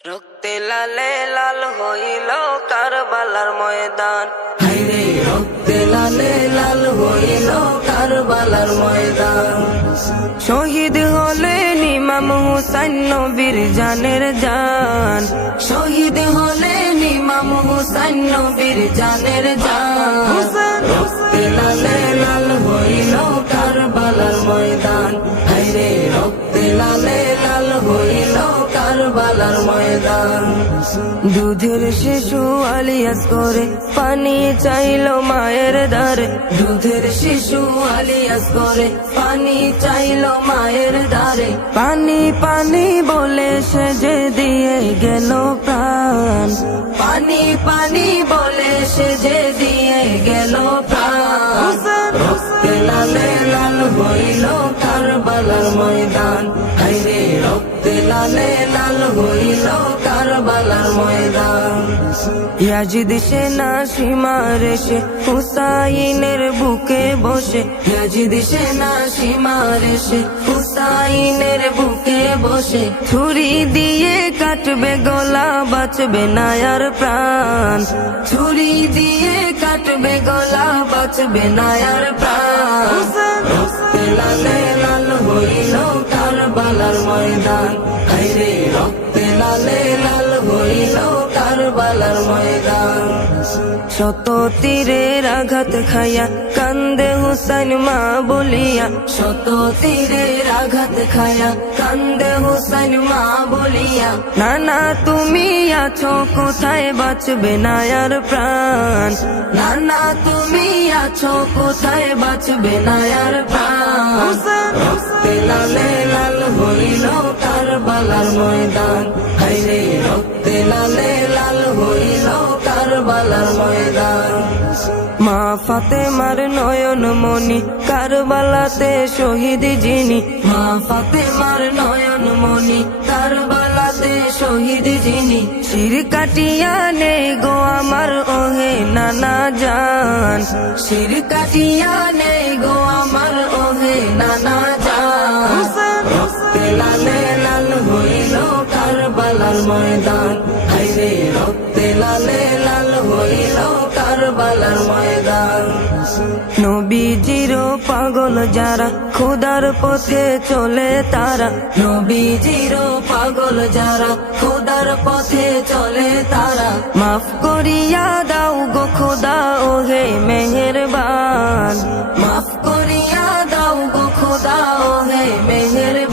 রক্তে লালে লাল হইল কারবালার ময়দান, হায়রে রক্তে লালে লাল হইল কারবালার ময়দান। শহীদ হলেন ইমাম হুসাইন নবীর জানের জান, শহীদ হলেন ইমাম হুসাইন নবীর জানের জান। রক্তে লালে লাল হইল কারবালার ময়দান, হায়রে রক্তে লালে লাল হইল কারবালার ময়দান। দুধের শিশু আলিয়াস করে পানি চাইলো মায়ের দ্বারে, দুধের শিশু আলিয়াস করে পানি চাইলো মায়ের দ্বারে। পানি পানি বলে সে যে দিয়ে গেল প্রাণ, পানি পানি বলে সে যে দিয়ে গেল প্রাণ। রক্তে লালে লাল হইল কারবালার ময়দান, হায়রে রক্তে লালে লাল হইল কারবালার ময়দান। ইয়াজিদ সেনা সীমার এসে হুসাইনের বুকে বসে, ইয়াজিদ সেনা সীমার এসে হুসাইনের বুকে বসে। ছুরি দিয়ে কাটবে গলা বাঁচবে না আর প্রাণ, ছুরি দিয়ে কাটবে গলা বাঁচবে না আর প্রাণ। রক্তে লালে লাল হইল কারবালার ময়দান, হায়রে রক্তে লালে লাল হইল কারবালার ময়দান। শত তীরের আঘাত খাইয়া কান্দে হুসাইন মা বলিয়া, শত তীরের আঘাত খাইয়া কান্দে হুসাইন মা বলিয়া। নানা তুমি আছো কোথায় বাঁচবে না আর প্রাণ, নানা তুমি আছো কোথায় বাঁচবে না আর প্রাণ। রক্তে লালে লাল হইল কারবালার ময়দান, হায়রে রক্তে লালে লাল হইল কারবালার ময়দান। মা ফাতেমার নয়ন মনি কারবালাতে শহীদ যিনি, মা ফাতেমার নয়ন মনি কারবালাতে শহীদ যিনি। শির কাটিয়া নেই গো আমার ওহে নানা জান, শির কাটিয়া নেই গো আমার ওহে নানা জান। রক্তে লালে লাল হইল কারবালার ময়দান, হায়রে রক্তে লালে লাল হইল কারবালার ময়দান। নবীজির পাগল যারা খোদার পথে চলে তারা, নবীজির পাগল যারা খোদার পথে চলে তারা। মাফ করিয়া দাও গো খোদা ওহে মেহেরবান, মাফ করিয়া দাও গো খোদা ওহে মেহেরবান।